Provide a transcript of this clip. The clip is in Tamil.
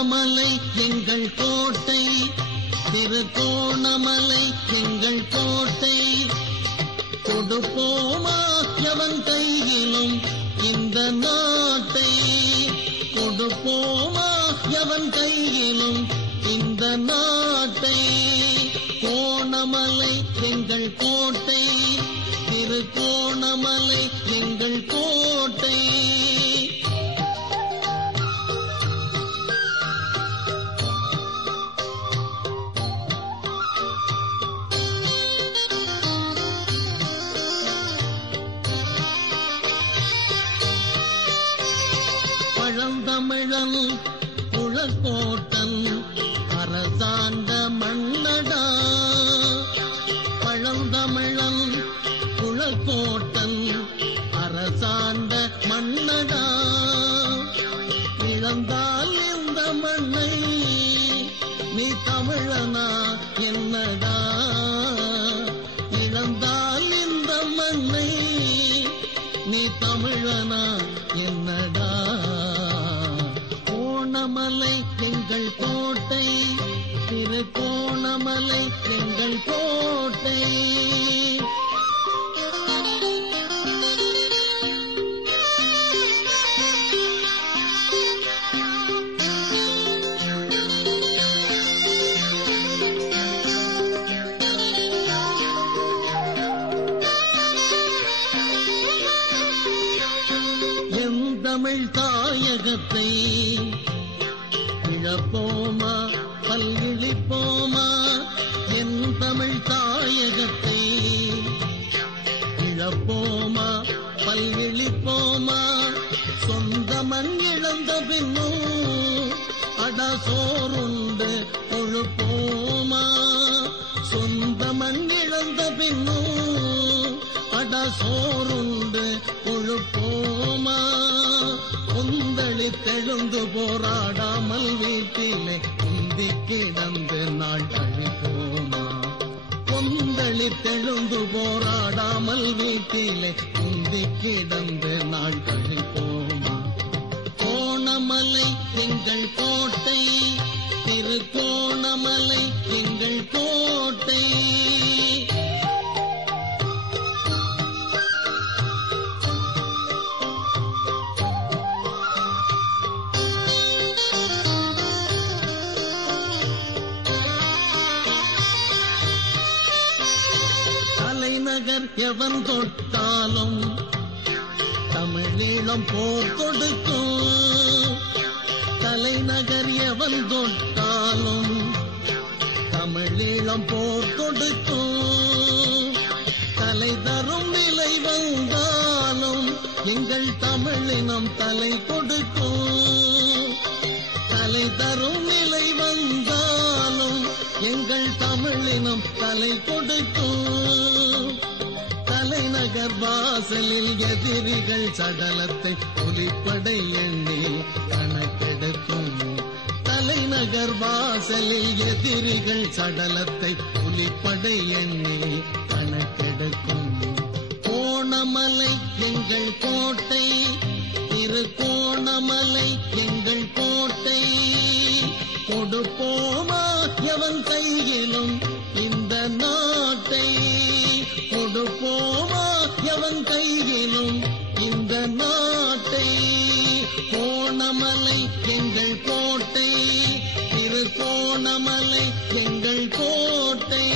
கோணமலை எங்கள் கோட்டை, திருகோணமலை எங்கள் கோட்டை. கொடுப்போமா எவன் கையிலும் இந்த நாட்டை, கொடுப்போமா எவன் கையிலும் இந்த நாட்டை. கோணமலை எங்கள் கோட்டை, திருகோணமலை எங்கள் கோட்டை. பழந்தமிழன் புழக்கோட்டன் அரசாண்ட மன்னடா, பழந்தமிழன் புழக்கோட்டன் அரசாண்ட மன்னடா. இழந்தால் இந்த மண்ணை நீ தமிழனா என்னடா, இழந்தால் இந்த மண்ணை நீ தமிழனா என்னடா. கோணமலை எங்கள் கோட்டை, திருகோணமலை எங்கள் கோட்டை. என் தமிழ் தாயகத்தை இழப்போமா பல்கிழிப்போமா, என் தமிழ் தாயகத்தை இழப்போமா பல்கிழிப்போமா. சொந்த மண் இழந்த பின்னும் அடா சோறுண்டு கொழுப்போமா, சொந்த மண் இழந்த பின்னும் அடா சோறுண்டு கொழுப்போமா. கொந்தளித்தெழுந்து போராடாமல் வீட்டிலே குந்தி கிடந்து நாள் கழிப்போமா, கொந்தளித்தெழுந்து போராடாமல் வீட்டிலே குந்தி கிடந்து நாள் கழிப்போமா. கோணமலை எங்கள் கோட்டை, திருகோணமலை எங்கள் கோட்டை. தலைநகர் எவன் தொட்டாலும் தமிழீழம் போர் தொடுக்கும், தலைநகர் எவன் தொட்டாலும் தமிழீழம் போர் தொடுக்கும். தலை தரும் நிலை வந்தாலும் எங்கள் தமிழினம் தலை கொடுக்கும், தலை தரும் நிலை வந்தாலும் எங்கள் தமிழினம் தலை கொடுக்கும். தலைநகர் வாசலில் எதிரிகள் சடலத்தை புலிப்படை எண்ணி கணக்கெடுக்கும், தலைநகர் வாசலில் எதிரிகள் சடலத்தை புலிப்படை எண்ணி கணக்கெடுக்கும். கோணமலை எங்கள் கோட்டை, திருகோணமலை எங்கள் கோட்டை. கொடுப்போமா எவன் கையிலும் இந்த நாட்டை, கொடுப்போமா எவன் கையிலும் இந்த நாட்டை. கோணமலை எங்கள் கோட்டை, திருகோணமலை எங்கள் கோட்டை.